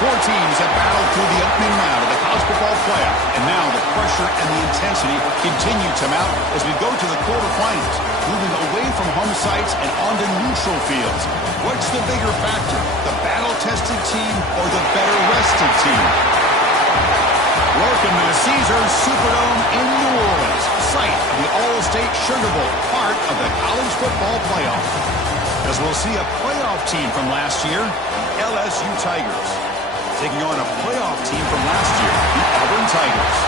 Four teams have battled through the opening round of the college football playoff, and now the pressure and the intensity continue to mount as we go to the quarterfinals, moving away from home sites and onto neutral fields. What's the bigger factor, the battle-tested team or the better-rested team? Welcome to the Caesars Superdome in New Orleans, site of the All-State Sugar Bowl, part of the college football playoff. As we'll see a playoff team from last year, LSU Tigers, taking on a playoff team from last year, the Auburn Tigers.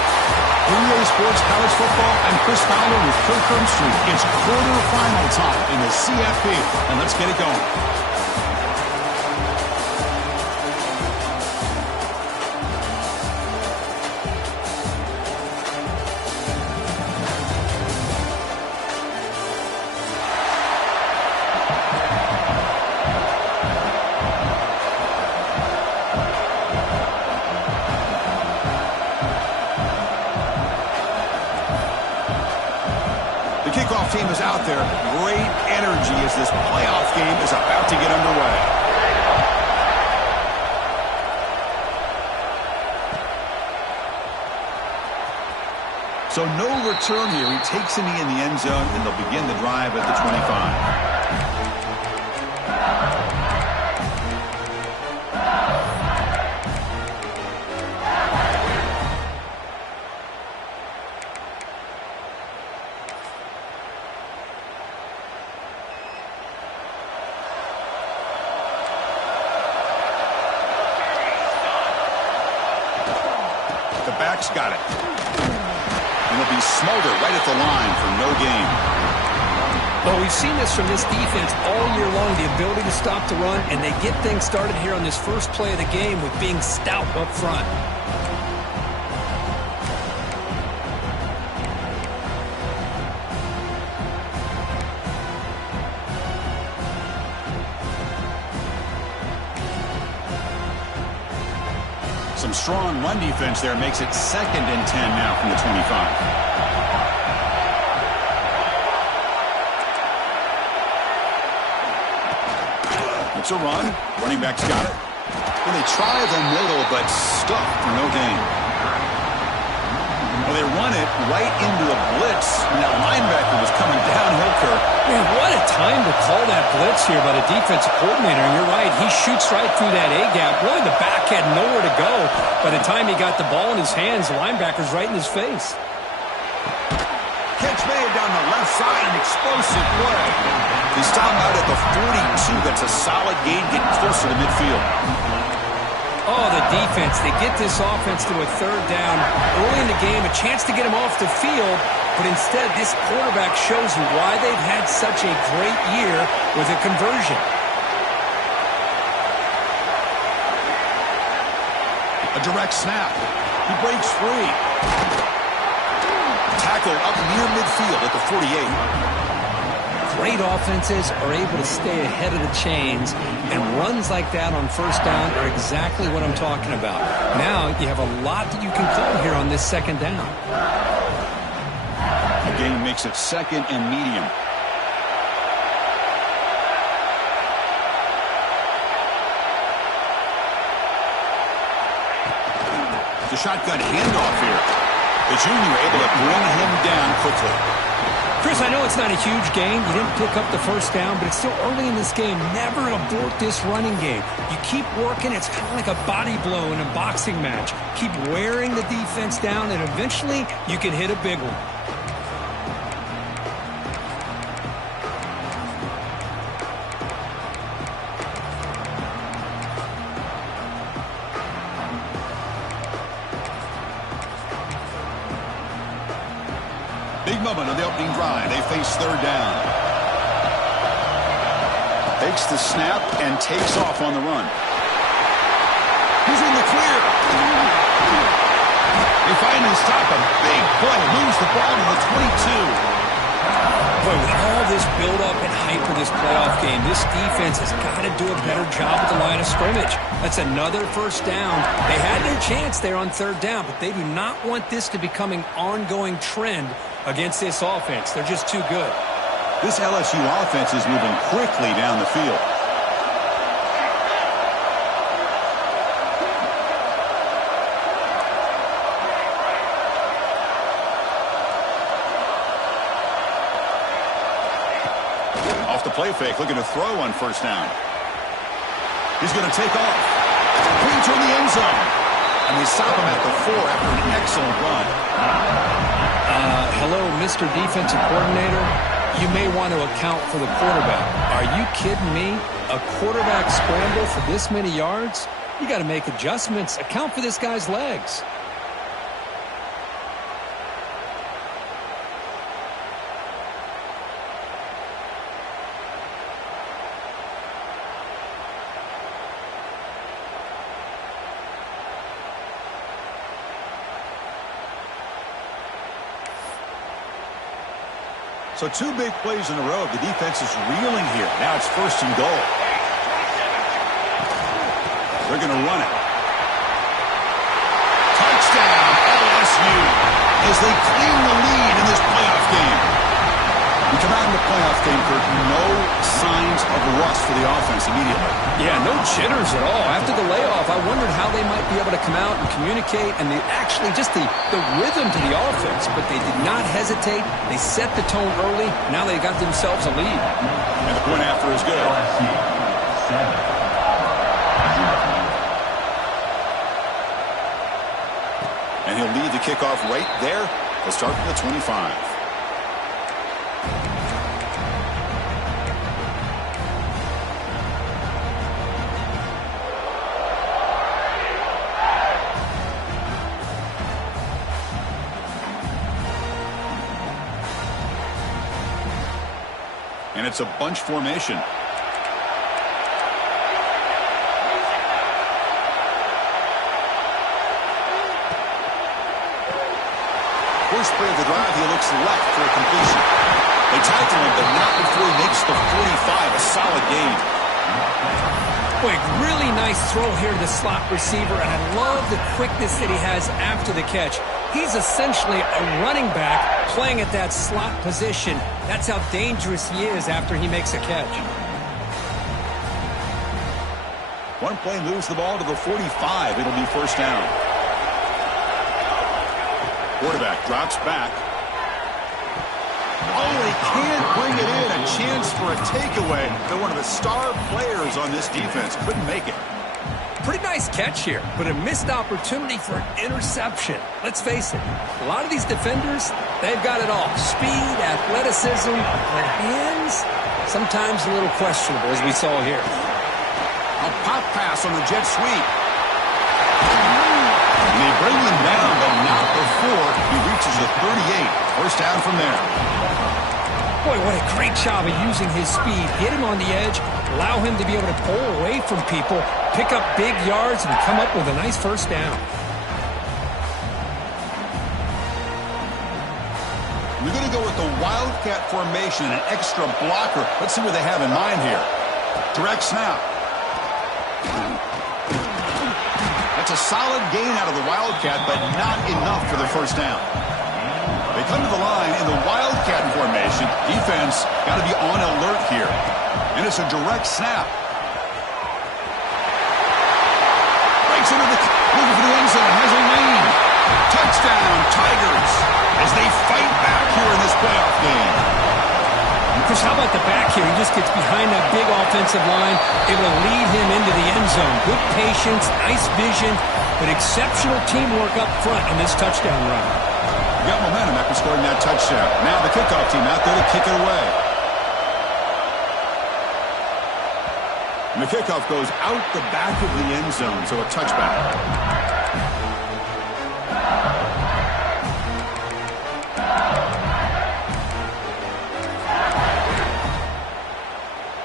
EA Sports College Football, I'm Chris Fowler with Kirk Herbstreit. It's quarterfinal time in the CFP, and let's get it going. Team is out there. Great energy as this playoff game is about to get underway. So no return here. He takes a knee in the end zone, and they'll begin the drive at the 25. Got it. And it'll be Smolder right at the line for no gain. Well, we've seen this from this defense all year long, the ability to stop the run, and they get things started here on this first play of the game with being stout up front. Some strong run defense there makes it 2nd and 10 now from the 25. It's a run. Running back's got it. Well, they try the middle, but stuck for no gain. Well, they run it right into a blitz. And that linebacker was coming downhill, Kirk. Man, what a time to call that blitz here by the defensive coordinator. And you're right, he shoots right through that A-gap. Really, the back had nowhere to go. By the time he got the ball in his hands, the linebacker's right in his face. Catch made down the left side, an explosive play. They stop out at the 42. That's a solid gain, getting closer to midfield. Oh, the defense. They get this offense to a 3rd down early in the game, a chance to get him off the field, but instead this quarterback shows you why they've had such a great year with a conversion. A direct snap. He breaks free. Tackle up near midfield at the 48. Great offenses are able to stay ahead of the chains, and runs like that on 1st down are exactly what I'm talking about. Now you have a lot that you can call here on this 2nd down. The game makes it 2nd and medium. The shotgun handoff here. The junior able to bring him down quickly. Chris, I know it's not a huge gain. You didn't pick up the 1st down, but it's still early in this game. Never abort this running game. You keep working. It's kind of like a body blow in a boxing match. Keep wearing the defense down, and eventually you can hit a big one. Big moment on the opening drive. They face 3rd down. Takes the snap and takes off on the run. He's in the clear. They finally stop a big play. Moves the ball to the 22. Boy, with all this build-up and hype for this playoff game, this defense has got to do a better job at the line of scrimmage. That's another 1st down. They had their chance there on 3rd down, but they do not want this to become an ongoing trend against this offense. They're just too good. This LSU offense is moving quickly down the field. Off the play fake, looking to throw on first down. He's going to take off. Clean toward the end zone. And they stop him at the 4 after an excellent run. Hello, Mr. Defensive Coordinator. You may want to account for the quarterback. Are you kidding me? A quarterback scramble for this many yards? You got to make adjustments. Account for this guy's legs. So 2 big plays in a row. The defense is reeling here. Now it's first and goal. They're going to run it. Touchdown, LSU, as they claim the lead in this playoff game. We come out in the playoff game, Kirk, no signs of rust for the offense immediately. Yeah, no jitters at all. After the layoff, I wondered how they might be able to come out and communicate and actually just the rhythm to the offense. But they did not hesitate. They set the tone early. Now they got themselves a lead. And the point after is good. And he'll lead the kickoff right there. They'll start from the 25. And it's a bunch formation. First play of the drive, he looks left for a completion. They tackle him, but not before he makes the 45. A solid gain. Boy, really nice throw here to the slot receiver, and I love the quickness that he has after the catch. He's essentially a running back playing at that slot position. That's how dangerous he is after he makes a catch. One play moves the ball to the 45. It'll be first down. Quarterback drops back. Oh, he can't bring it in. A chance for a takeaway. They're one of the star players on this defense. Couldn't make it. Pretty nice catch here, but a missed opportunity for an interception. Let's face it, a lot of these defenders, they've got it all. Speed, athleticism, but hands, sometimes a little questionable, as we saw here. A pop pass on the jet sweep. And they bring him down, but not before he reaches the 38. First down from there. Boy, what a great job of using his speed. Hit him on the edge, allow him to be able to pull away from people, pick up big yards, and come up with a nice first down. We're going to go with the Wildcat formation, an extra blocker. Let's see what they have in mind here. Direct snap. That's a solid gain out of the Wildcat, but not enough for the first down. They come to the line in the Wildcat formation. Defense got to be on alert here. And it's a direct snap. Breaks into the looking for the end zone. Has a lane. Touchdown, Tigers, as they fight back here in this playoff game. Chris, how about the back here? He just gets behind that big offensive line, able to lead him into the end zone. Good patience, nice vision, but exceptional teamwork up front on this touchdown run. Got momentum after scoring that touchdown. Now the kickoff team out there to kick it away. And the kickoff goes out the back of the end zone, so a touchback.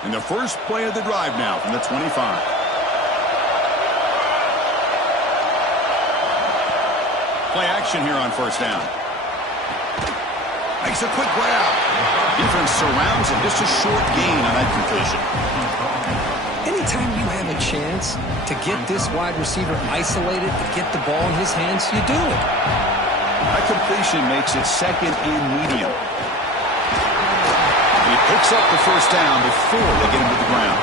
And the first play of the drive now from the 25. Play action here on first down. Makes a quick grab. Defense surrounds him. Just a short gain on that completion. Anytime you have a chance to get this wide receiver isolated, to get the ball in his hands, you do it. That completion makes it second and medium. He picks up the first down before they get him to the ground.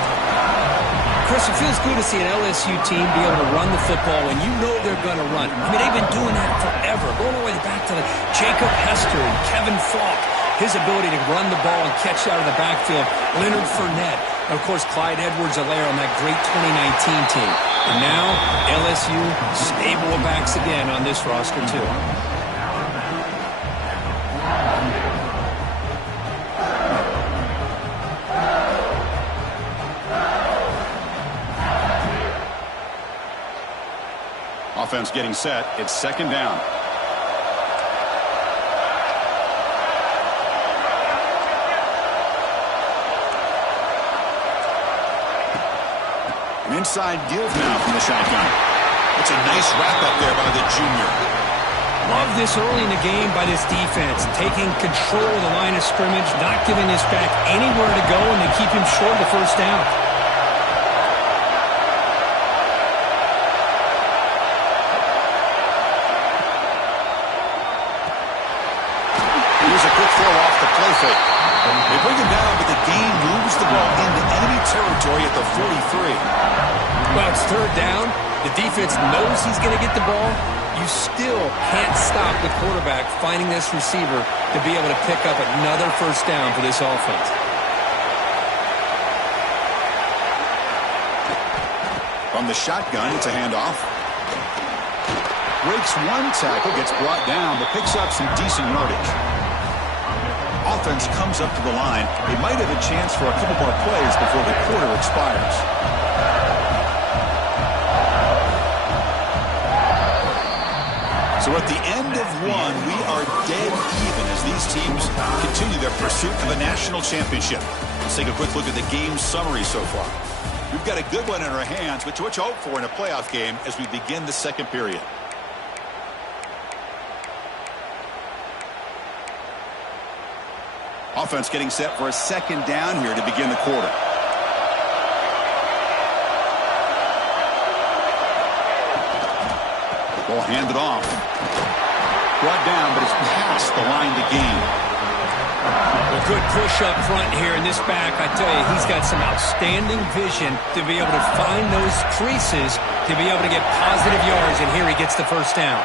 Chris, it feels good to see an LSU team be able to run the football when you know they're going to run. I mean, they've been doing that forever, going all the way back to Jacob Hester and Kevin Falk. his ability to run the ball and catch out of the backfield. Leonard Fournette, and of course Clyde Edwards-Helaire on that great 2019 team. And now LSU stable of backs again on this roster too. Offense getting set. It's second down. An inside give now from the shotgun. It's a nice wrap-up there by the junior. Love this early in the game by this defense. Taking control of the line of scrimmage, not giving this back anywhere to go, and they keep him short of the first down. Here's a quick throw off the play fake. They bring him down, but the gain moves the ball into enemy territory at the 43. Well, it's third down. The defense knows he's going to get the ball. You still can't stop the quarterback finding this receiver to be able to pick up another first down for this offense. From the shotgun, it's a handoff. Breaks one tackle, gets brought down, but picks up some decent yardage. Offense comes up to the line. They might have a chance for a couple more plays before the quarter expires. So at the end of one, we are dead even as these teams continue their pursuit of a national championship. Let's take a quick look at the game summary so far. We've got a good one in our hands, but what you hope for in a playoff game as we begin the second period. Offense getting set for a second down here to begin the quarter. Ball handed off. Brought down, but it's past the line to gain. A good push up front here in this back. I tell you, he's got some outstanding vision to be able to find those creases, to be able to get positive yards, and here he gets the first down.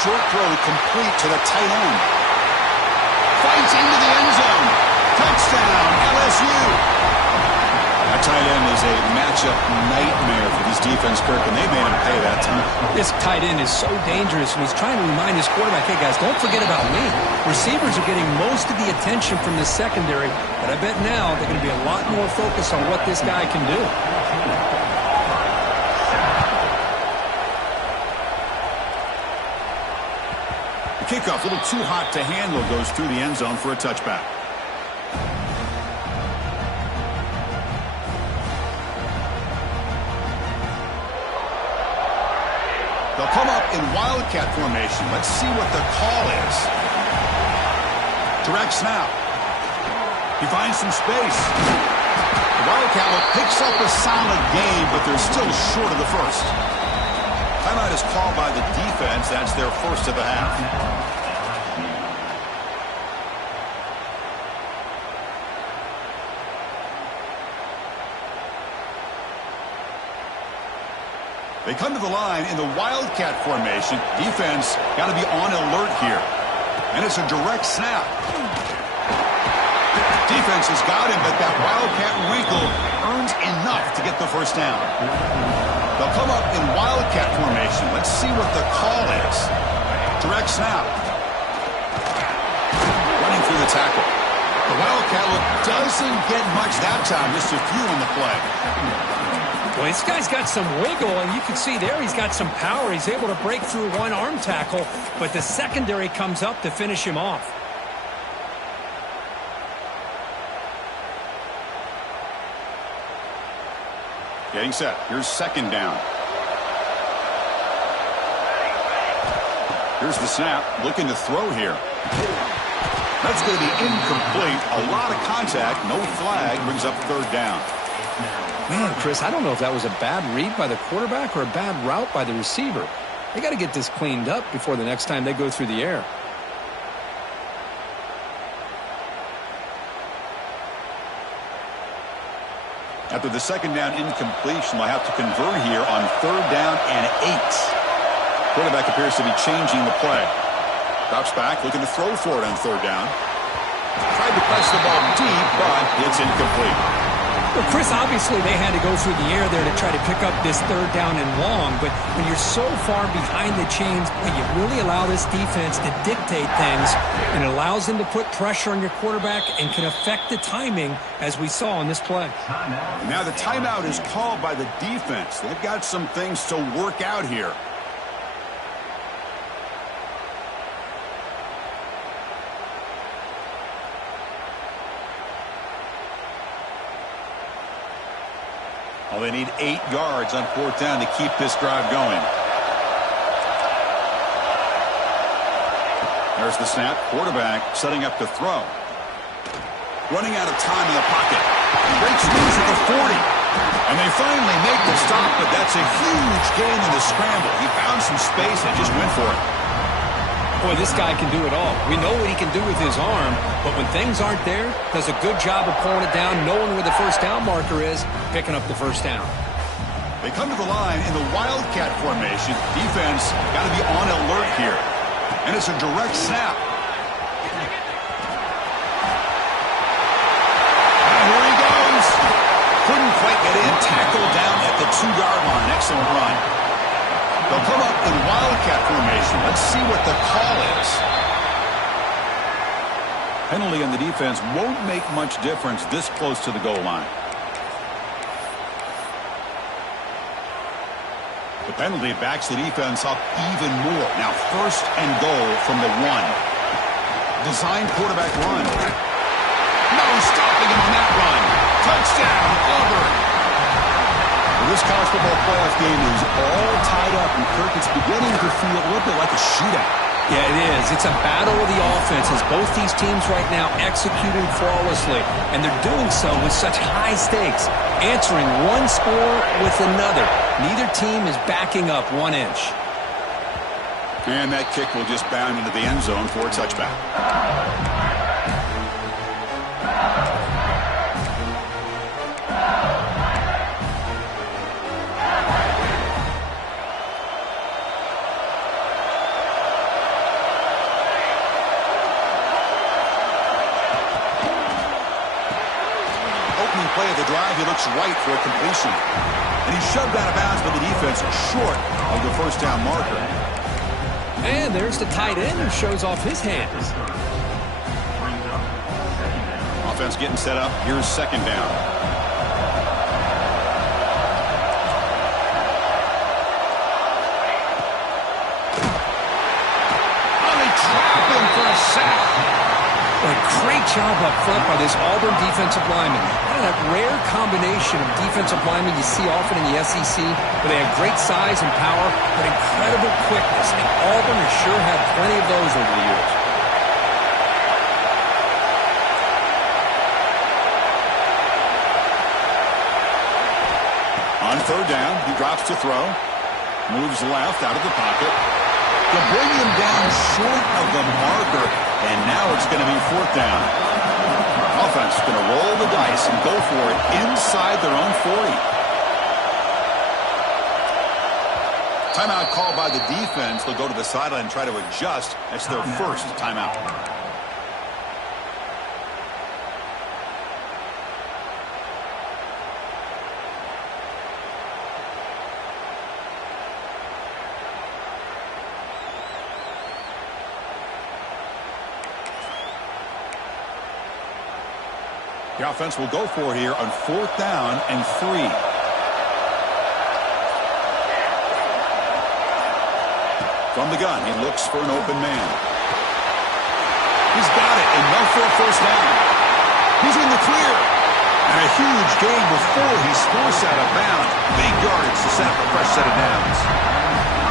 Short throw complete to the tight end. Fights into the end zone. Touchdown, LSU. That tight end is a matchup nightmare for this defense, Kirk, and they made him pay that time. This tight end is so dangerous, and he's trying to remind his quarterback, hey, guys, don't forget about me. Receivers are getting most of the attention from the secondary, but I bet now they're going to be a lot more focused on what this guy can do. The kickoff, a little too hot to handle, goes through the end zone for a touchback. They'll come up in wildcat formation. Let's see what the call is. Direct snap. He finds some space. The wildcat picks up a solid gain, but they're still short of the first. Timeout is called by the defense. That's their first of the half. They come to the line in the wildcat formation. Defense got to be on alert here. And it's a direct snap. Defense has got him, but that wildcat wrinkle earns enough to get the first down. They'll come up in wildcat formation. Let's see what the call is. Direct snap. Running through the tackle. The wildcat look doesn't get much that time. Just a few on the play. Well, this guy's got some wiggle, and you can see there he's got some power. He's able to break through one arm tackle, but the secondary comes up to finish him off. Getting set. Here's second down. Here's the snap. Looking to throw here. That's going to be incomplete. A lot of contact. No flag. Brings up third down. Man, Chris, I don't know if that was a bad read by the quarterback or a bad route by the receiver. They got to get this cleaned up before the next time they go through the air. After the second down incompletion, they'll have to convert here on 3rd down and 8. Quarterback appears to be changing the play. Drops back, looking to throw for it on 3rd down. Tried to press the ball deep, but it's incomplete. Well, Chris, obviously they had to go through the air there to try to pick up this 3rd down and long, but when you're so far behind the chains, you really allow this defense to dictate things, and it allows them to put pressure on your quarterback and can affect the timing, as we saw on this play. And now the timeout is called by the defense. They've got some things to work out here. Well, they need 8 yards on 4th down to keep this drive going. There's the snap. Quarterback setting up to throw. Running out of time in the pocket. He breaks loose at the 40. And they finally make the stop, but that's a huge gain in the scramble. He found some space and just went for it. Boy, this guy can do it all. We know what he can do with his arm, but when things aren't there, does a good job of pulling it down, knowing where the 1st down marker is, picking up the 1st down. They come to the line in the Wildcat formation. Defense got to be on alert here. And it's a direct snap. And here he goes. Couldn't quite get in. Tackled down at the 2-yard line. Excellent run. They'll come up in Wildcat formation. Let's see what the call is. Penalty on the defense won't make much difference this close to the goal line. The penalty backs the defense up even more. Now 1st and goal from the 1. Designed quarterback run. No stopping him on that run. Touchdown, Auburn. This college football playoff game is all tied up, and Kirk, it's beginning to feel a little bit like a shootout. Yeah, it is. It's a battle of the offenses. Both these teams right now executing flawlessly, and they're doing so with such high stakes, answering one score with another. Neither team is backing up 1 inch. And that kick will just bound into the end zone for a touchback. Play of the drive, he looks right for a completion. And he's shoved out of bounds by the defense short of the 1st down marker. And there's the tight end who shows off his hands. Offense getting set up. Here's 2nd down. Oh, they trap him for a sack. A great job up front by this Auburn defensive lineman. Kind of that rare combination of defensive linemen you see often in the SEC, where they have great size and power, but incredible quickness. And Auburn has sure had plenty of those over the years. On 3rd down, he drops to throw. Moves left out of the pocket. They'll bring him down short of the marker, and now it's going to be 4th down. Offense is going to roll the dice and go for it inside their own 40. Timeout called by the defense. They'll go to the sideline and try to adjust. That's their 1st timeout. The offense will go for it here on 4th down and 3. From the gun, he looks for an open man. He's got it, enough for a 1st down. He's in the clear. And a huge gain before he's forced out of bounds. Big yardage to set up a fresh set of downs.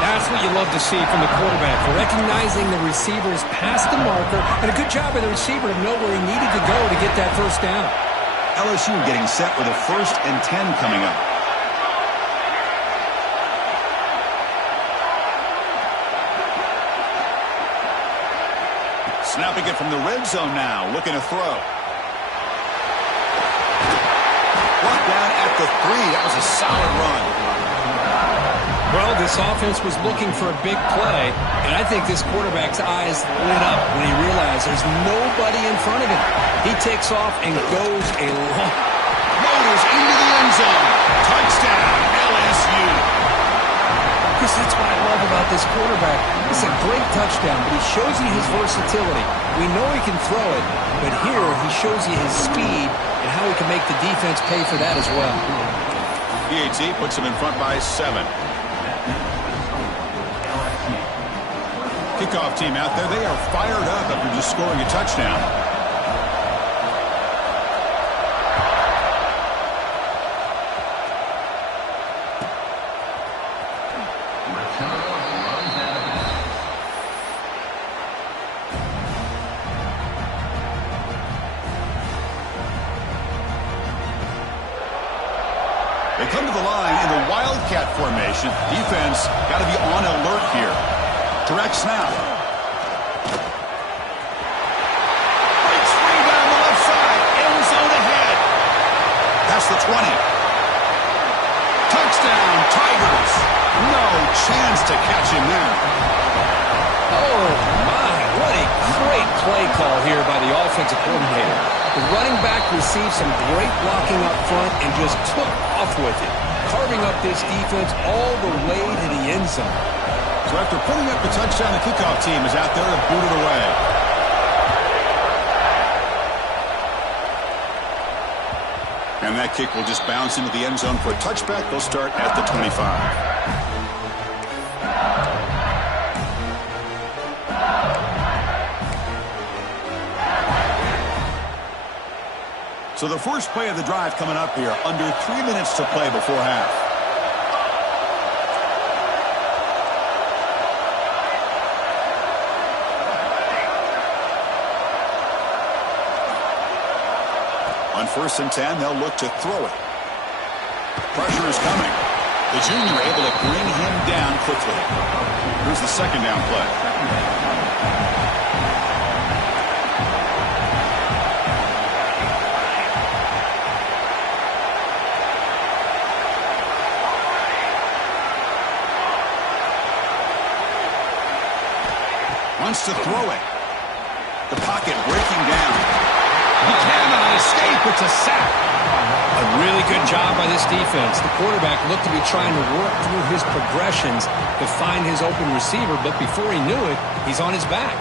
That's what you love to see from the quarterback, recognizing the receiver's past the marker, and a good job by the receiver to know where he needed to go to get that 1st down. LSU getting set with a 1st and 10 coming up. Snapping it from the red zone now, looking to throw. Brought down at the the 3. That was a solid run. Well, this offense was looking for a big play, and I think this quarterback's eyes lit up when he realized there's nobody in front of him. He takes off and goes a long... Motors into the end zone. Touchdown, LSU. Chris, that's what I love about this quarterback. It's a great touchdown, but he shows you his versatility. We know he can throw it, but here he shows you his speed and how he can make the defense pay for that as well. PAT puts him in front by 7. Kickoff team out there. They are fired up after just scoring a touchdown. They come to the line in the Wildcat formation. Defense got to be on alert here. Direct snap. Breaks free down the left side. End zone ahead. That's the 20. Touchdown, Tigers. No chance to catch him there. Oh, my. What a great play call here by the offensive coordinator. The running back received some great blocking up front and just took off with it, carving up this defense all the way to the end zone. So after putting up the touchdown, the kickoff team is out there to boot it away. And that kick will just bounce into the end zone for a touchback. They'll start at the 25. So the first play of the drive coming up here. Under 3 minutes to play before half. On 1st and 10, they'll look to throw it. Pressure is coming. The junior able to bring him down quickly. Here's the second down play. Wants to throw it. The pocket breaking down. He cannot escape. It's a sack. A really good job by this defense. The quarterback looked to be trying to work through his progressions to find his open receiver, but before he knew it, he's on his back.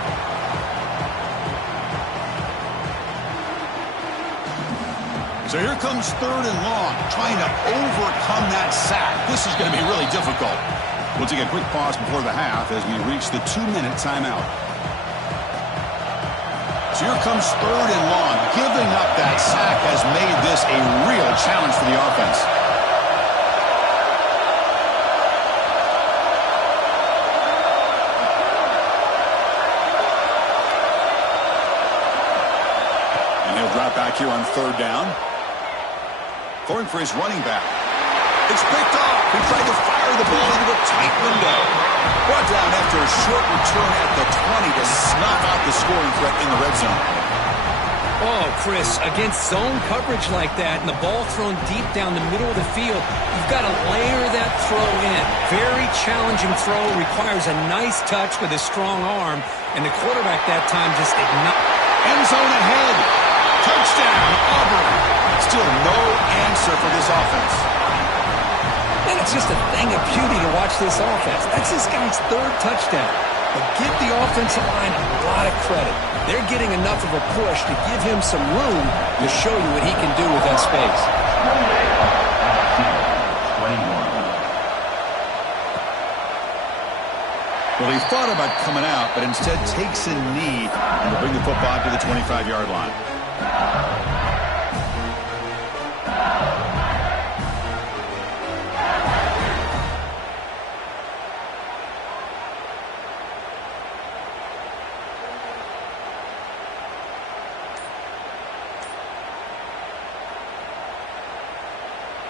So here comes 3rd and long, trying to overcome that sack. This is going to be really difficult. We'll take a quick pause before the half as we reach the 2-minute timeout. So here comes 3rd and long. Giving up that sack has made this a real challenge for the offense. And he'll drop back here on 3rd down. Throwing for his running back. It's picked off. He tried to fire the ball into a tight window. Brought down after a short return at the 20 to snuff out the scoring threat in the red zone. Oh, Chris, against zone coverage like that and the ball thrown deep down the middle of the field, you've got to layer that throw in. Very challenging throw, requires a nice touch with a strong arm, and the quarterback that time just ignored. End zone ahead. Touchdown, Auburn. Still no answer for this offense. And it's just a thing of beauty to watch this offense. That's this guy's 3rd touchdown. But give the offensive line a lot of credit. They're getting enough of a push to give him some room to show you what he can do with that space. Well, he thought about coming out, but instead takes a knee and will bring the football to the 25-yard line.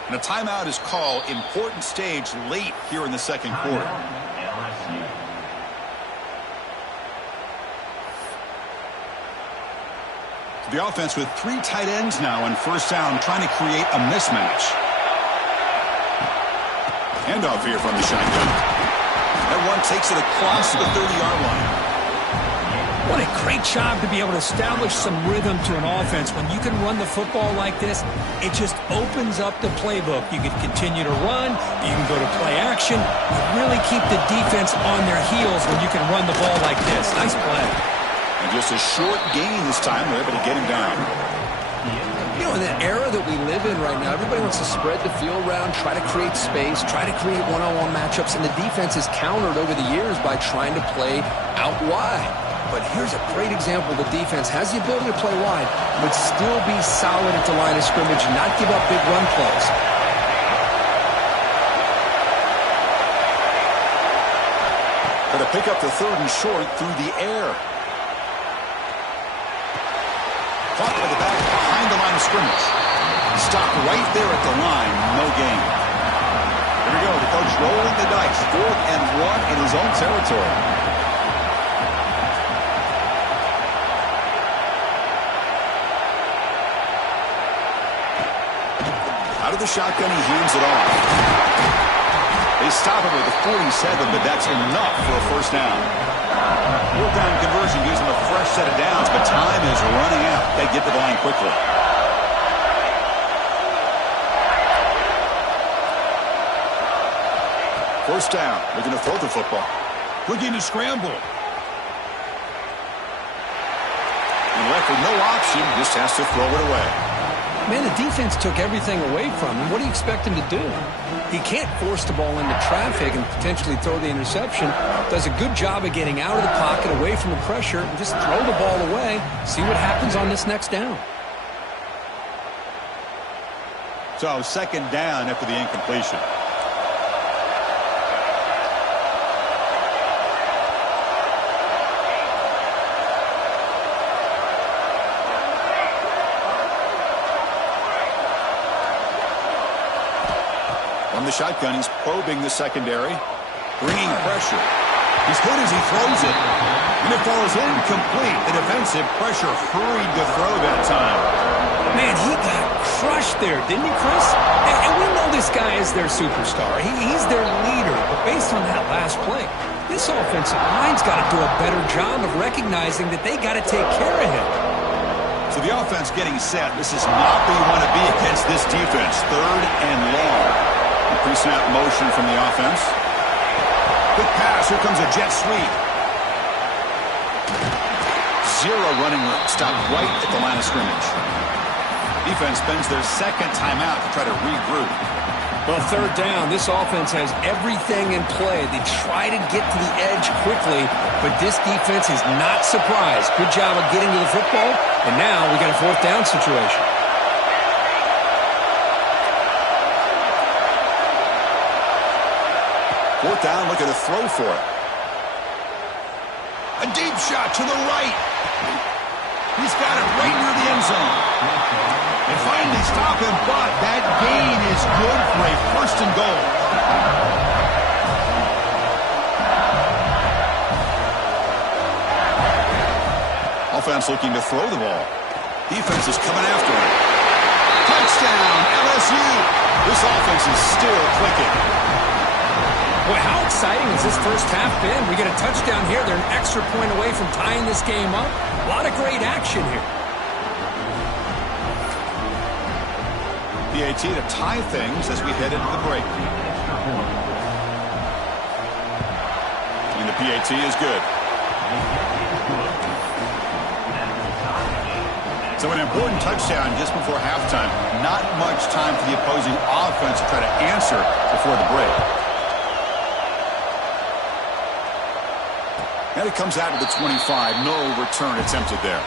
And a timeout is called. Important stage late here in the second quarter. The offense with 3 tight ends now on 1st down, trying to create a mismatch. Handoff here from the shotgun. That one takes it across the 30-yard line. What a great job to be able to establish some rhythm to an offense. When you can run the football like this, it just opens up the playbook. You can continue to run. You can go to play action. You really keep the defense on their heels when you can run the ball like this. Nice play. And just a short gain this time. They're able to get him down. You know, in the era that we live in right now, everybody wants to spread the field around, try to create space, try to create one-on-one matchups, and the defense is countered over the years by trying to play out wide. But here's a great example. The defense has the ability to play wide, but still be solid at the line of scrimmage and not give up big run plays. Going to pick up the 3rd and short through the air. Caught by the back behind the line of scrimmage. Stopped right there at the line. No gain. Here we go. The coach rolling the dice. 4th and 1 in his own territory. Out of the shotgun, he hands it off. They stop him at the 47, but that's enough for a first down. 4th down conversion gives him a fresh set of downs, but time is running out. They get to the line quickly. First down. They're going to throw the football. Looking to scramble. And left with no option, just has to throw it away. Man, the defense took everything away from him. What do you expect him to do? He can't force the ball into traffic and potentially throw the interception. Does a good job of getting out of the pocket, away from the pressure, and just throw the ball away. See what happens on this next down. So, 2nd down after the incompletion. From the shotgun, he's probing the secondary, bringing pressure. He's good as he throws it. And it falls incomplete. The defensive pressure hurried to throw that time. Man, he got crushed there, didn't he, Chris? And we know this guy is their superstar. He's their leader. But based on that last play, this offensive line's got to do a better job of recognizing that they got to take care of him. So the offense getting set. This is not where you want to be against this defense. 3rd and long. Pre-snap motion from the offense. Quick pass. Here comes a jet sweep. 0 running room. Stopped right at the line of scrimmage. Defense spends their 2nd timeout to try to regroup. Well, 3rd down. This offense has everything in play. They try to get to the edge quickly, but this defense is not surprised. Good job of getting to the football, and now we got a 4th down situation. 4th down, looking to throw for it. A deep shot to the right. He's got it right near the end zone. They finally stop him, but that gain is good for a 1st and goal. Offense looking to throw the ball. Defense is coming after him. Touchdown, LSU. This offense is still clicking. Boy, how exciting has this first half been? We get a touchdown here. They're an extra point away from tying this game up. A lot of great action here. PAT to tie things as we head into the break. And the PAT is good. So an important touchdown just before halftime. Not much time for the opposing offense to try to answer before the break. And it comes out to the 25. No return attempted there.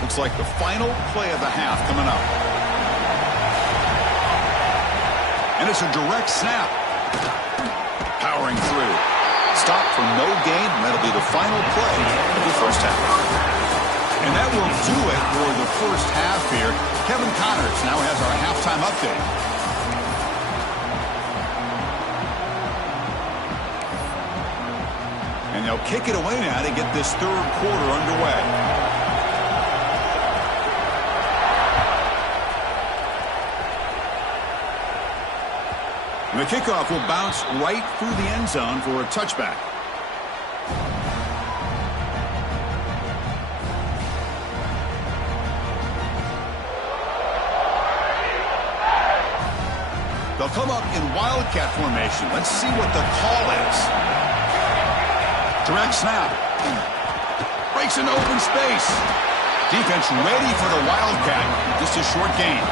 Looks like the final play of the half coming up. And it's a direct snap. Powering through. Stopped for no gain, and that'll be the final play of the first half. And that will do it for the first half here. Kevin Connors now has our halftime update. And they'll kick it away now to get this third quarter underway. And the kickoff will bounce right through the end zone for a touchback. They'll come up in wildcat formation. Let's see what the call is. Direct snap. Breaks into open space. Defense ready for the wildcat. Just a short gain.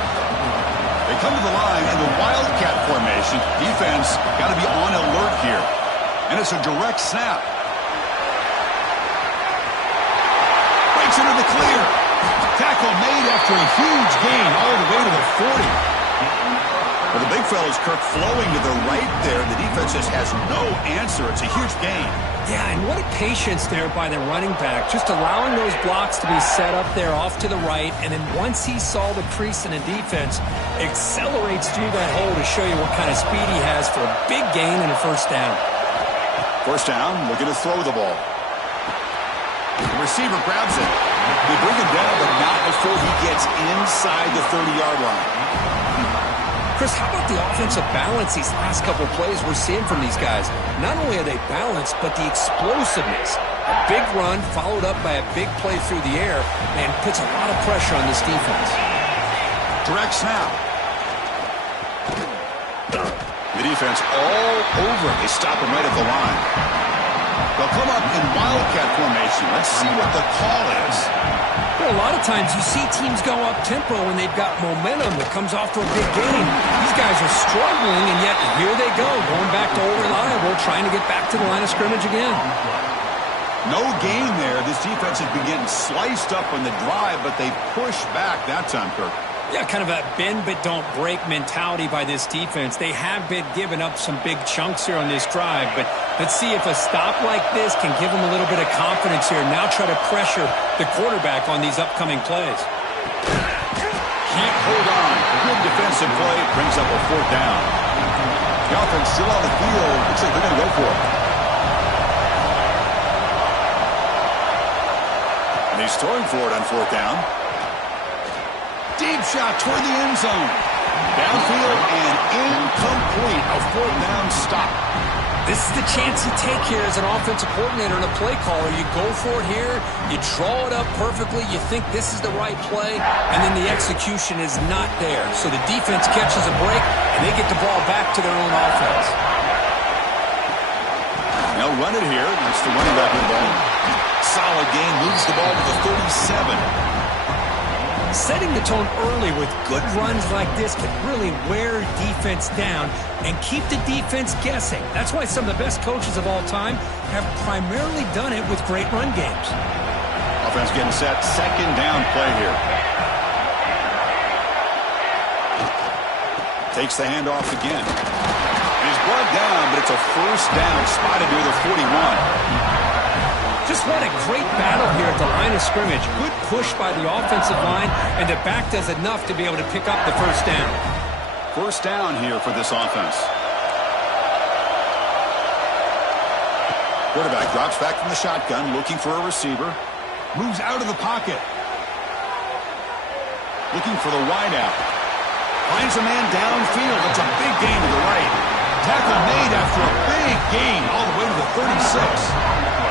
They come to the line in the wildcat formation. Defense got to be on alert here. And it's a direct snap. Breaks into the clear. Tackle made after a huge gain all the way to the 40. Well, the big fella's Kirk flowing to the right there. The defense just has no answer. It's a huge gain. Yeah, and what a patience there by the running back. Just allowing those blocks to be set up there off to the right. And then once he saw the crease in the defense, accelerates through that hole to show you what kind of speed he has for a big gain and a first down. First down, looking to throw the ball. The receiver grabs it. They bring him down, but not before he gets inside the 30-yard line. Chris, how about the offensive balance these last couple of plays we're seeing from these guys? Not only are they balanced, but the explosiveness. A big run followed up by a big play through the air, and puts a lot of pressure on this defense. Direct snap. The defense all over. They stop him right at the line. They'll come up in wildcat formation. Let's see what the call is. Well, a lot of times you see teams go up-tempo when they've got momentum that comes off to a big gain. These guys are struggling, and yet here they go, going back to old reliable, trying to get back to the line of scrimmage again. No gain there. This defense has been getting sliced up on the drive, but they push back that time, Kirk. Yeah, kind of a bend-but-don't-break mentality by this defense. They have been giving up some big chunks here on this drive, but let's see if a stop like this can give them a little bit of confidence here. Now try to pressure the quarterback on these upcoming plays. Can't hold on. Good defensive play brings up a fourth down. The offense still on the field. Looks like they're going to go for it. And he's throwing for it on fourth down. Deep shot toward the end zone. Downfield and incomplete. A fourth down stop. This is the chance you take here as an offensive coordinator and a play caller. You go for it here. You draw it up perfectly. You think this is the right play, and then the execution is not there. So the defense catches a break, and they get the ball back to their own offense. They'll run it here. That's the running back of the ball. Solid gain. Moves the ball to the 37. Setting the tone early with good runs like this can really wear defense down and keep the defense guessing. That's why some of the best coaches of all time have primarily done it with great run games. Offense getting set. Second down play here. Takes the handoff again. He's brought down, but it's a first down spotted near the 41. Just what a great battle here at the line of scrimmage. Good push by the offensive line, and the back does enough to be able to pick up the first down. First down here for this offense. Quarterback drops back from the shotgun, looking for a receiver. Moves out of the pocket. Looking for the wideout. Finds a man downfield. It's a big gain to the right. Tackle made after a big gain all the way to the 36.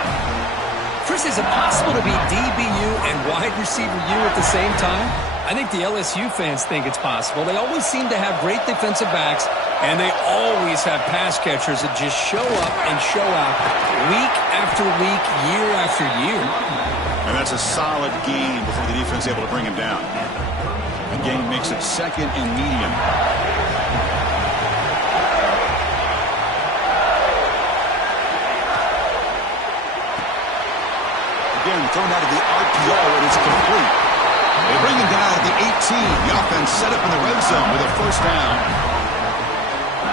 Chris, is it possible to be DBU and wide receiver U at the same time? I think the LSU fans think it's possible. They always seem to have great defensive backs, and they always have pass catchers that just show up and show out week after week, year after year. And that's a solid gain before the defense is able to bring him down. The gain makes it second and medium. Again, thrown out of the RPO, and it's complete. They bring him down at the 18. The offense set up in the red zone with a first down.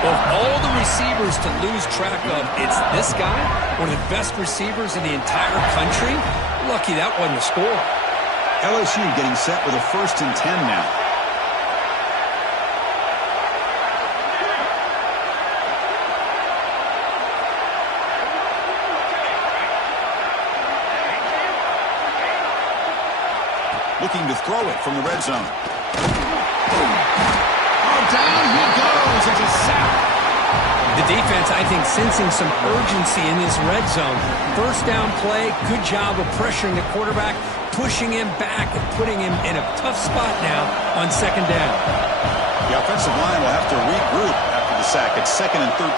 Of all the receivers to lose track of, it's this guy, one of the best receivers in the entire country. Lucky that wasn't a score. LSU getting set with a 1st and 10 now. Looking to throw it from the red zone. Oh, down he goes. It's a sack. The defense, I think, sensing some urgency in this red zone. First down play, good job of pressuring the quarterback, pushing him back and putting him in a tough spot now on second down. The offensive line will have to regroup after the sack. It's 2nd and 13.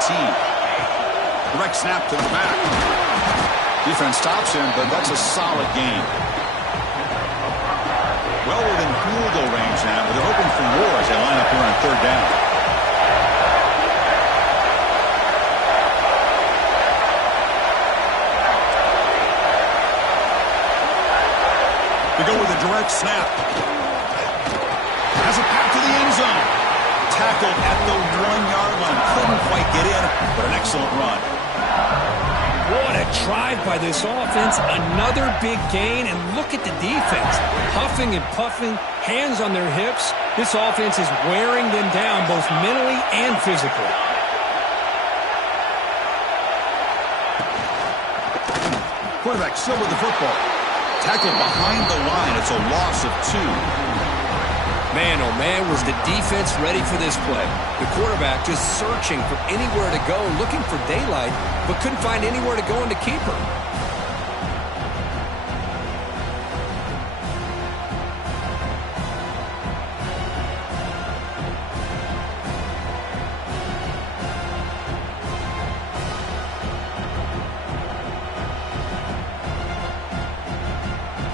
Direct snap to the back. Defense stops him, but that's a solid gain. Well within field goal range now, but they're hoping for more as they line up here on 3rd down. They go with a direct snap. Has a pass to the end zone. Tackled at the 1-yard line. Couldn't quite get in, but an excellent run. What a drive by this offense. Another big gain, and look at the defense. Huffing and puffing, hands on their hips. This offense is wearing them down both mentally and physically. Quarterback still with the football. Tackled behind the line. It's a loss of 2. Man, oh man, was the defense ready for this play. The quarterback just searching for anywhere to go, looking for daylight, but couldn't find anywhere to go in the keeper.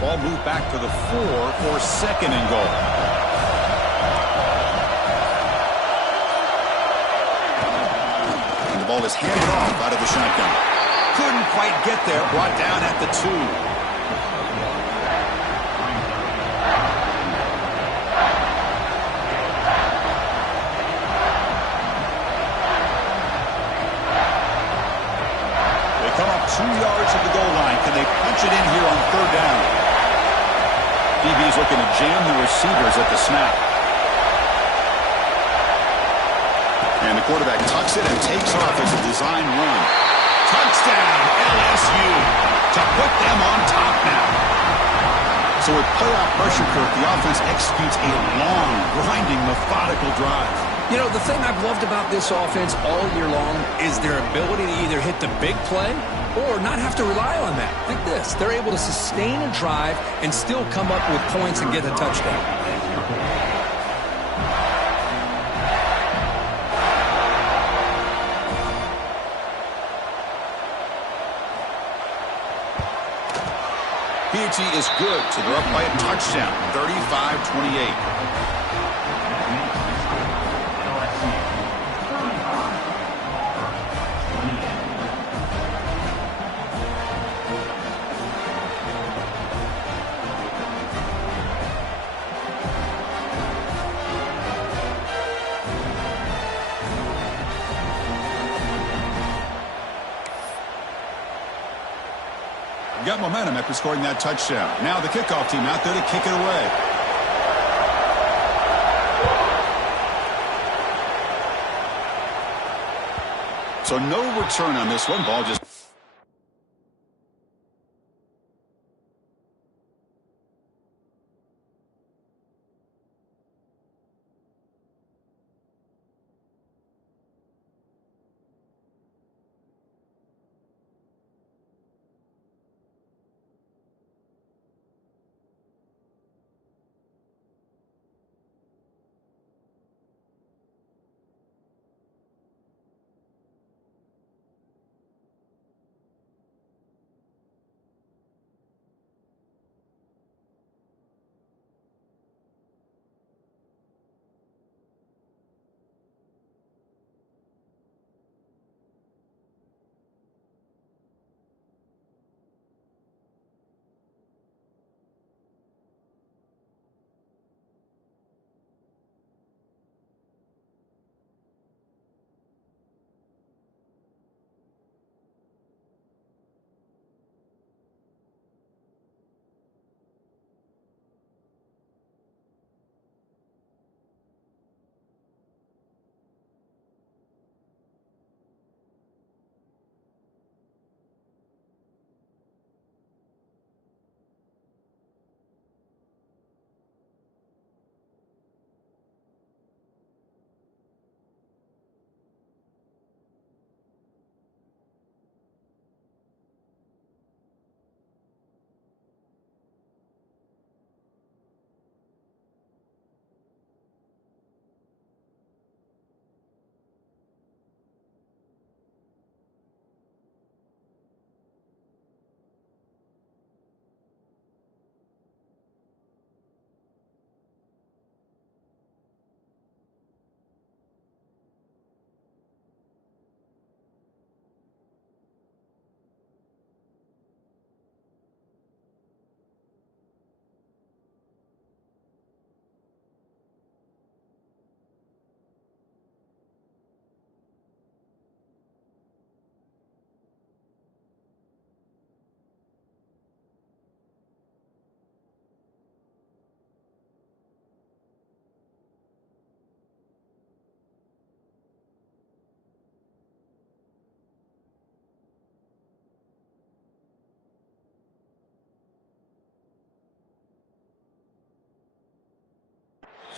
Ball moved back to the 4 for 2nd and goal. And the ball is handed off out of the shotgun. Couldn't quite get there. Brought down at the 2. They come up 2 yards at the goal line. Can they punch it in here on 3rd down? DB's looking to jam the receivers at the snap. And the quarterback tucks it and takes off as a design run. Touchdown, LSU, to put them on top now. So with playoff pressure, Kirk, the offense executes a long, grinding, methodical drive. You know, the thing I've loved about this offense all year long is their ability to either hit the big play or not have to rely on that. Like this. They're able to sustain a drive and still come up with points and get a touchdown. PAT is good, so they're up by a touchdown, 35-28. Got momentum after scoring that touchdown. Now the kickoff team out there to kick it away. So no return on this one. Ball just...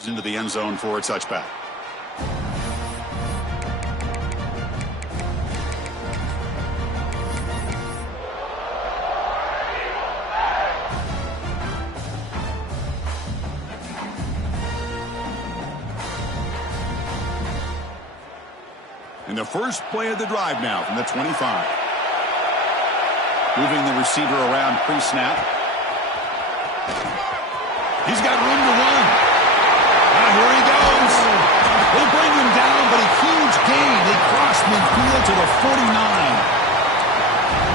into the end zone for a touchback. And the first play of the drive now from the 25. Moving the receiver around pre-snap. He's got room to run. Here he goes. They bring him down, but a huge gain. They cross midfield to the 49.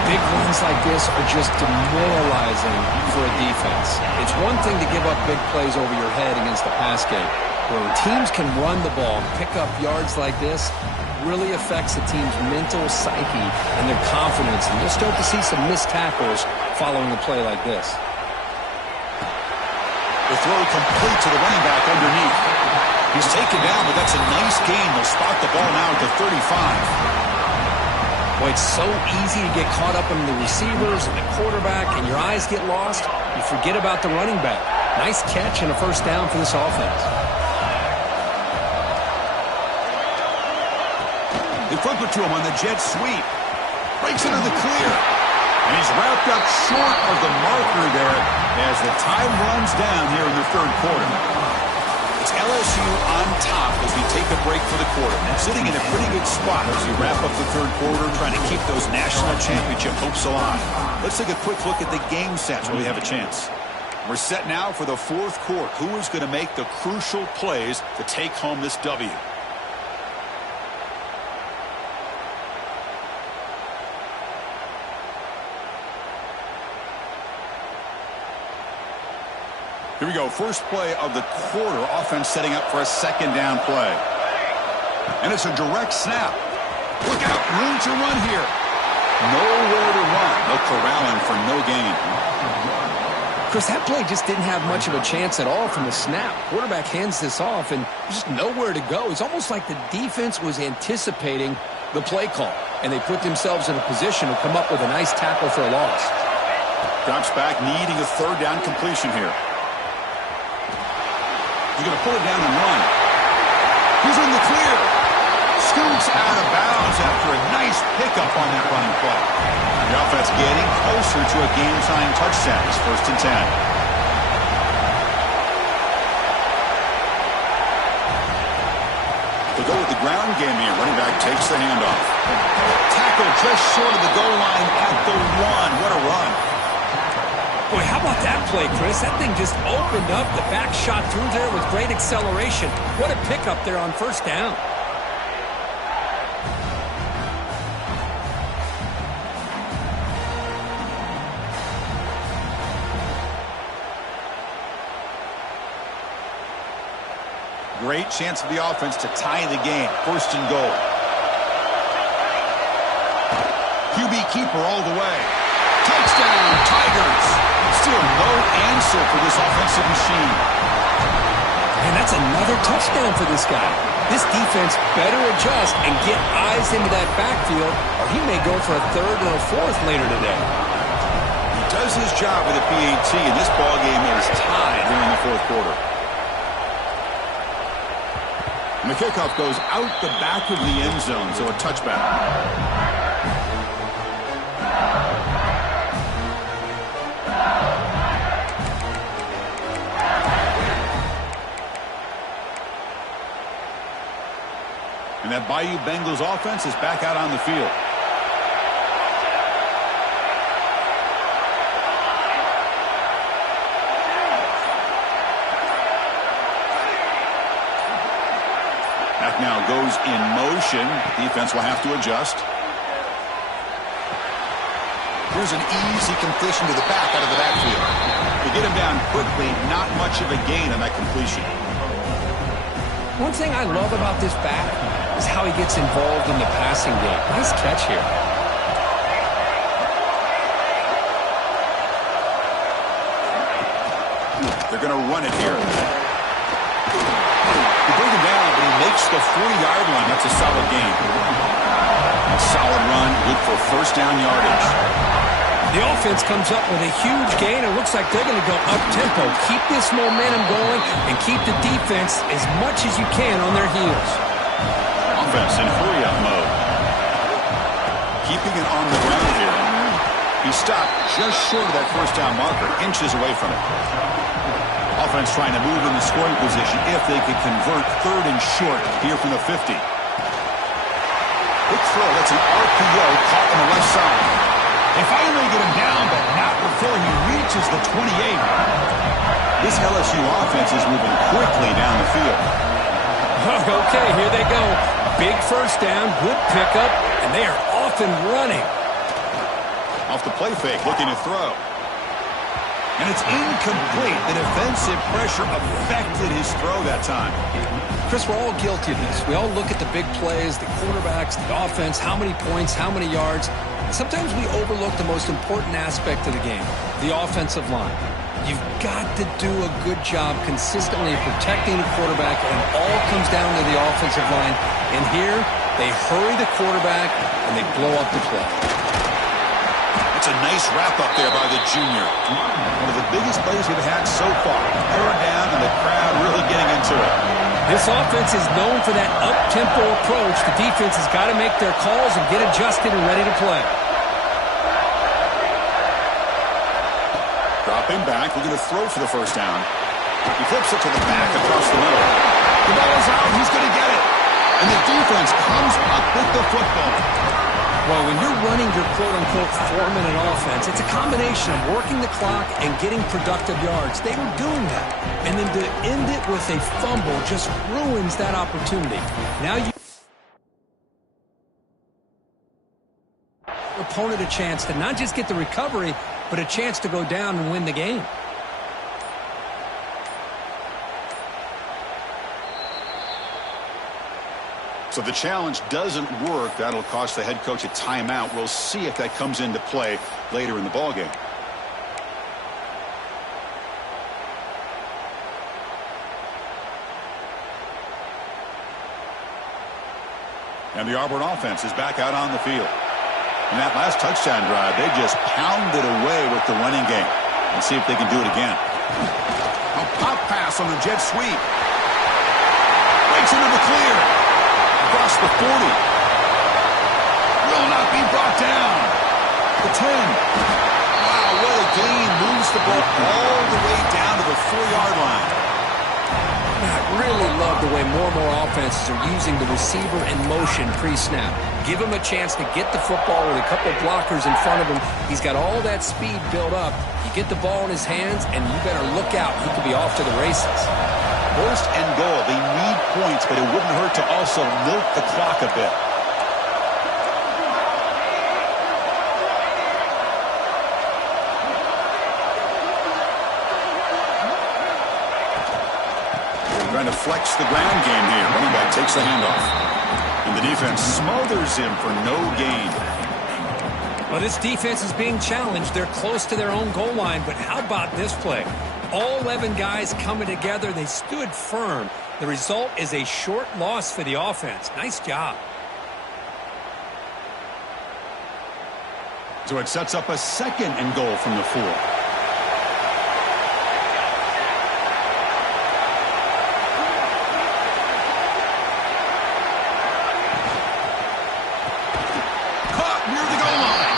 Big runs like this are just demoralizing for a defense. It's one thing to give up big plays over your head against the pass game. When teams can run the ball and pick up yards like this, really affects the team's mental psyche and their confidence. And you'll start to see some missed tackles following a play like this. The throw complete to the running back underneath. He's taken down, but that's a nice gain. They'll spot the ball now at the 35. Boy, it's so easy to get caught up in the receivers and the quarterback, and your eyes get lost. You forget about the running back. Nice catch and a first down for this offense. They flip it to him on the jet sweep. Breaks into the clear. And he's wrapped up short of the marker there as the time runs down here in the third quarter. It's LSU on top as we take a break for the quarter. Sitting in a pretty good spot as we wrap up the third quarter, trying to keep those national championship hopes alive. Let's take a quick look at the game sets where we have a chance. We're set now for the fourth quarter. Who is going to make the crucial plays to take home this W? Here we go. First play of the quarter. Offense setting up for a second down play. And it's a direct snap. Look out. Room to run here. Nowhere to run. They'll corral him for no gain. Chris, that play just didn't have much of a chance at all from the snap. Quarterback hands this off and just nowhere to go. It's almost like the defense was anticipating the play call, and they put themselves in a position to come up with a nice tackle for a loss. Drops back, needing a third down completion here. He's going to pull it down and run. He's in the clear. Scoots out of bounds after a nice pickup on that running play. The offense getting closer to a game-time touchdown. It's 1st and 10. To go with the ground game here, running back takes the handoff. Tackle just short of the goal line at the 1. What a run. Boy, how about that play, Chris? That thing just opened up. The back shot through there with great acceleration. What a pickup there on first down. Great chance for the offense to tie the game. 1st and goal. QB keeper all the way. Touchdown, Tigers. Still no answer for this offensive machine. And that's another touchdown for this guy. This defense better adjust and get eyes into that backfield, or he may go for a 3rd and a 4th later today. He does his job with a PAT, and this ballgame is tied here in the 4th quarter. And the kickoff goes out the back of the end zone, so a touchback. And that Bayou Bengals offense is back out on the field. Back now goes in motion. Defense will have to adjust. Here's an easy completion to the back out of the backfield. To get him down quickly, not much of a gain on that completion. One thing I love about this back is how he gets involved in the passing game. Nice catch here. They're going to run it here. They bring him down, but he makes the 40-yard line. That's a solid gain. A solid run, good for first down yardage. The offense comes up with a huge gain. It looks like they're going to go up-tempo. Keep this momentum going and keep the defense as much as you can on their heels. Offense in hurry-up mode. Keeping it on the ground here. He stopped just short of that first down marker, inches away from it. Offense trying to move in the scoring position if they could convert 3rd and short here from the 50. Quick throw. That's an RPO caught on the left side. They finally get him down, but not before he reaches the 28. This LSU offense is moving quickly down the field. Okay, here they go. Big first down, good pickup, and they are off and running. Off the play fake, looking to throw. And it's incomplete. The defensive pressure affected his throw that time. Chris, we're all guilty of this. We all look at the big plays, the quarterbacks, the offense, how many points, how many yards. Sometimes we overlook the most important aspect of the game, the offensive line. You've got to do a good job consistently protecting the quarterback, and it all comes down to the offensive line. And here, they hurry the quarterback, and they blow up the play. It's a nice wrap-up there by the junior. One of the biggest plays we've had so far. Third down, and the crowd really getting into it. This offense is known for that up-tempo approach. The defense has got to make their calls and get adjusted and ready to play. Dropping back, looking to throw for the first down. He flips it to the back across the middle. The ball is out. He's going to get it. And the defense comes up with the football. Well, when you're running your quote-unquote 4-minute offense, it's a combination of working the clock and getting productive yards. They were doing that. And then to end it with a fumble just ruins that opportunity. Now you opponent a chance to not just get the recovery, but a chance to go down and win the game. So the challenge doesn't work. That'll cost the head coach a timeout. We'll see if that comes into play later in the ballgame. And the Auburn offense is back out on the field. In that last touchdown drive, they just pounded away with the running game. Let's see if they can do it again. A pop pass on the jet sweep. Breaks into the clear. Across the 40. Will not be brought down. The 10. Wow, what a gain. Moves the ball all the way down to the 4-yard line. I really love the way more and more offenses are using the receiver in motion pre-snap. Give him a chance to get the football with a couple blockers in front of him. He's got all that speed built up. You get the ball in his hands, and you better look out. He could be off to the races. First and goal. They need points, but it wouldn't hurt to also milk the clock a bit. They're trying to flex the ground game here. Running back takes the handoff. And the defense smothers him for no gain. Well, this defense is being challenged. They're close to their own goal line, but how about this play? All 11 guys coming together. They stood firm. The result is a short loss for the offense. Nice job. So it sets up a 2nd and goal from the 4. Caught near the goal line.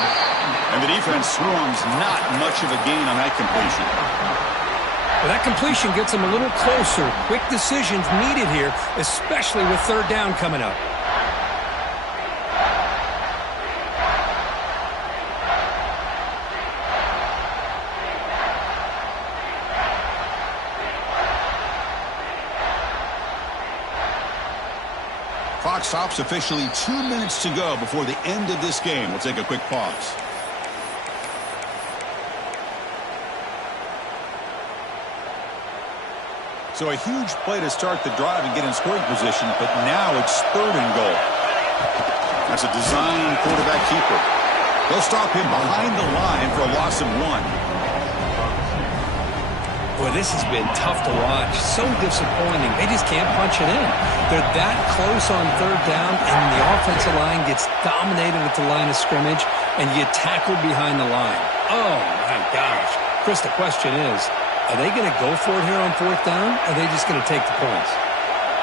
And the defense swarms. Not much of a gain on that completion. Well, that completion gets them a little closer. Quick decisions needed here, especially with 3rd down coming up. Clock stops officially 2 minutes to go before the end of this game. We'll take a quick pause. So a huge play to start the drive and get in scoring position, but now it's 3rd and goal. That's a design quarterback keeper. They'll stop him behind the line for a loss of 1. Boy, this has been tough to watch. So disappointing. They just can't punch it in. They're that close on 3rd down, and the offensive line gets dominated at the line of scrimmage, and you tackled behind the line. Oh, my gosh. Chris, the question is, are they going to go for it here on fourth down, or are they just going to take the points?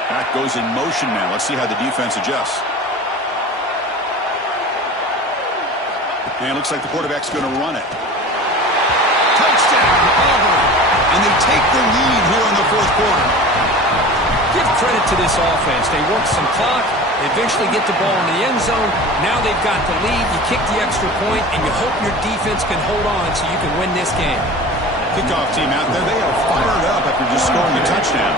That goes in motion now. Let's see how the defense adjusts. And it looks like the quarterback's going to run it. Touchdown, Auburn. And they take the lead here in the fourth quarter. Give credit to this offense. They work some clock. They eventually get the ball in the end zone. Now they've got the lead. You kick the extra point, and you hope your defense can hold on so you can win this game. Kickoff team out there. They are fired up after just scoring a touchdown.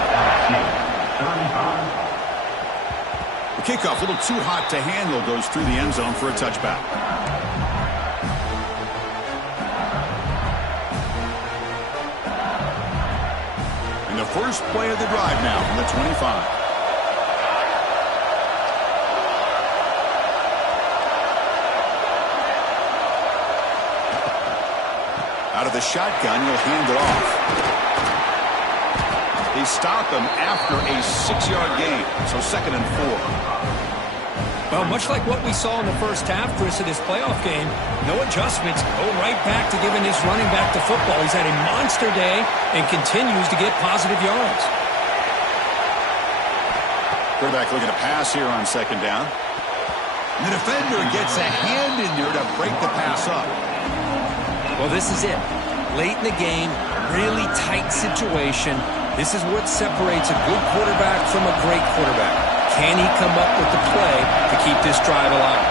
The kickoff, a little too hot to handle, goes through the end zone for a touchback. And the first play of the drive now from the 25. Out of the shotgun, he'll hand it off. They stop him after a 6-yard gain, so 2nd and 4. Well, much like what we saw in the first half, Chris, of this playoff game, no adjustments. Go right back to giving his running back the football. He's had a monster day and continues to get positive yards. Quarterback looking to pass here on 2nd down. The defender gets a hand in there to break the pass up. Well, this is it. Late in the game, really tight situation. This is what separates a good quarterback from a great quarterback. Can he come up with the play to keep this drive alive?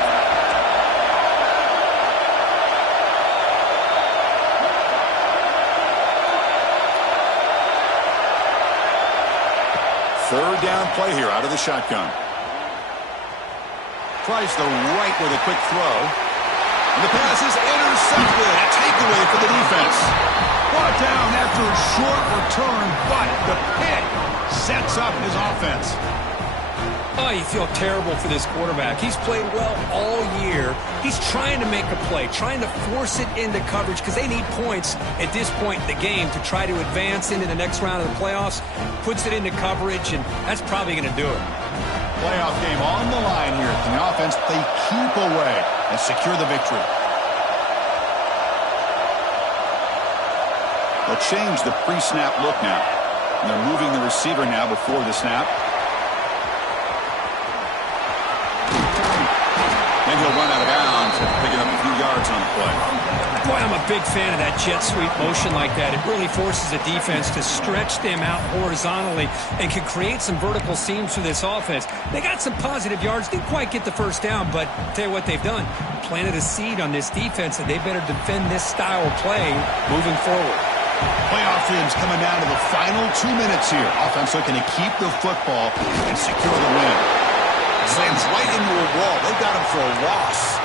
Third down play here out of the shotgun. Tries the right with a quick throw. And the pass is intercepted. A takeaway for the defense. Brought down after a short return, but the pick sets up his offense. Oh, you feel terrible for this quarterback. He's played well all year. He's trying to make a play, trying to force it into coverage because they need points at this point in the game to try to advance into the next round of the playoffs. Puts it into coverage, and that's probably going to do it. Playoff game on the line here. Can the offense play keep away and secure the victory? They'll change the pre-snap look now. And they're moving the receiver now before the snap. Then he'll run out of bounds, picking up a few yards on the play. Boy, I'm a big fan of that jet sweep motion like that. It really forces the defense to stretch them out horizontally and can create some vertical seams for this offense. They got some positive yards. Didn't quite get the first down, but tell you what they've done. Planted a seed on this defense, and they better defend this style of play moving forward. Playoff teams coming down to the final 2 minutes here. Offense looking to keep the football and secure the win. Slams right into a wall. They got him for a loss.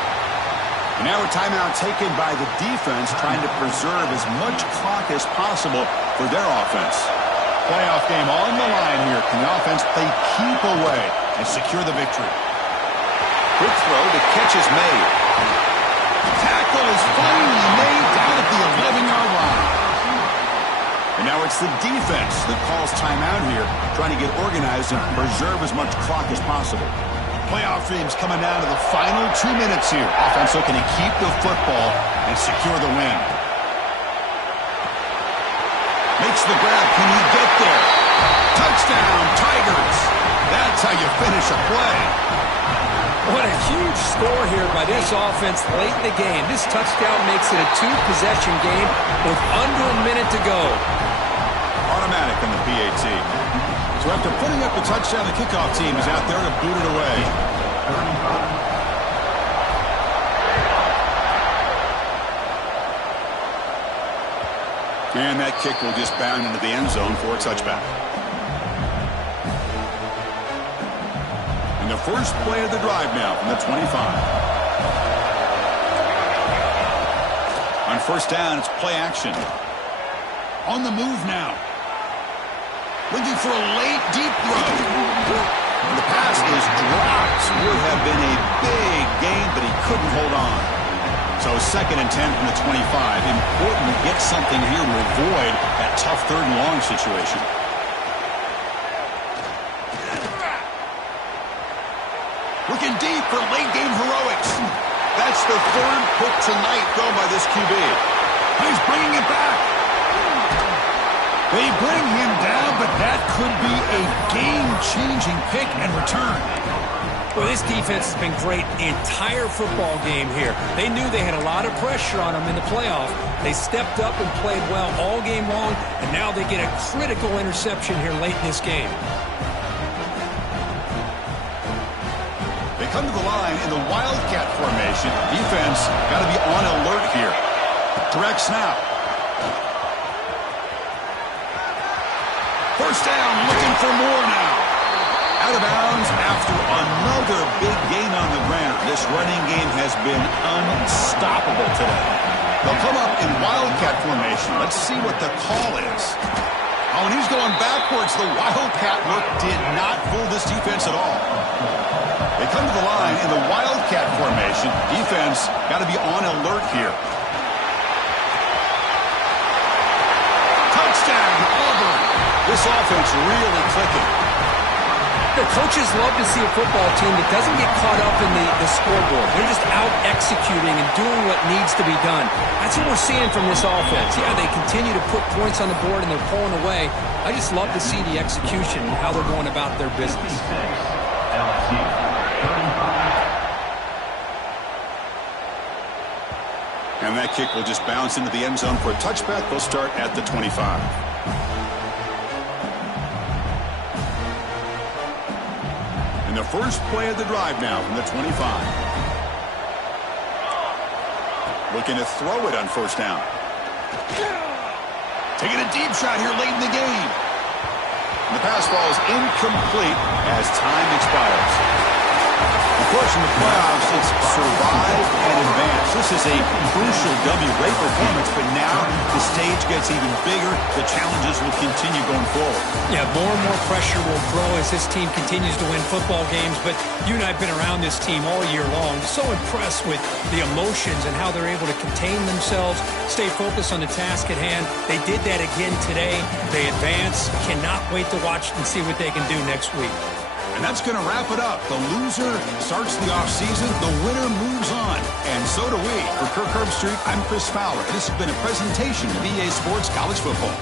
And now a timeout taken by the defense, trying to preserve as much clock as possible for their offense. Playoff game on the line here. Can the offense play keep away and secure the victory? Quick throw. The catch is made. The tackle is finally made down at the 11-yard line. And now it's the defense that calls timeout here, trying to get organized and preserve as much clock as possible. Playoff teams coming down to the final 2 minutes here. Offense looking to keep the football and secure the win. Makes the grab. Can he get there? Touchdown, Tigers. That's how you finish a play. What a huge score here by this offense late in the game. This touchdown makes it a 2-possession game with under a minute to go. Automatic on the PAT. So after putting up the touchdown, the kickoff team is out there to boot it away. And that kick will just bound into the end zone for a touchback. And the first play of the drive now from the 25. On first down, it's play action. On the move now. Looking for a late, deep throw. And the pass is dropped. Would have been a big gain, but he couldn't hold on. So 2nd and 10 from the 25. Important to get something here to avoid that tough 3rd and long situation. Looking deep for late game heroics. That's the 3rd pick tonight thrown by this QB. He's bringing it back. They bring him down, but that could be a game-changing pick and return. Well, this defense has been great the entire football game here. They knew they had a lot of pressure on them in the playoff. They stepped up and played well all game long, and now they get a critical interception here late in this game. They come to the line in the Wildcat formation. Defense got to be on alert here. Direct snap. First down, looking for more now. Out of bounds after another big gain on the ground. This running game has been unstoppable today. They'll come up in Wildcat formation. Let's see what the call is. Oh, and he's going backwards. The Wildcat look did not fool this defense at all. They come to the line in the Wildcat formation. Defense got to be on alert here. Touchdown, Auburn. This offense really clicking. The coaches love to see a football team that doesn't get caught up in the scoreboard. They're just out executing and doing what needs to be done. That's what we're seeing from this offense. Yeah, they continue to put points on the board and they're pulling away. I just love to see the execution and how they're going about their business. And that kick will just bounce into the end zone for a touchback. They'll start at the 25. And the first play of the drive now from the 25. Looking to throw it on first down. Taking a deep shot here late in the game. And the pass falls incomplete as time expires. Of course, in the playoffs, it's survive and advance. This is a crucial W. Great performance, but now the stage gets even bigger. The challenges will continue going forward. Yeah, more and more pressure will grow as this team continues to win football games. But you and I have been around this team all year long. So impressed with the emotions and how they're able to contain themselves, stay focused on the task at hand. They did that again today. They advance. Cannot wait to watch and see what they can do next week. And that's going to wrap it up. The loser starts the offseason. The winner moves on. And so do we. For Kirk Herbstreit, I'm Chris Fowler. This has been a presentation of EA Sports College Football.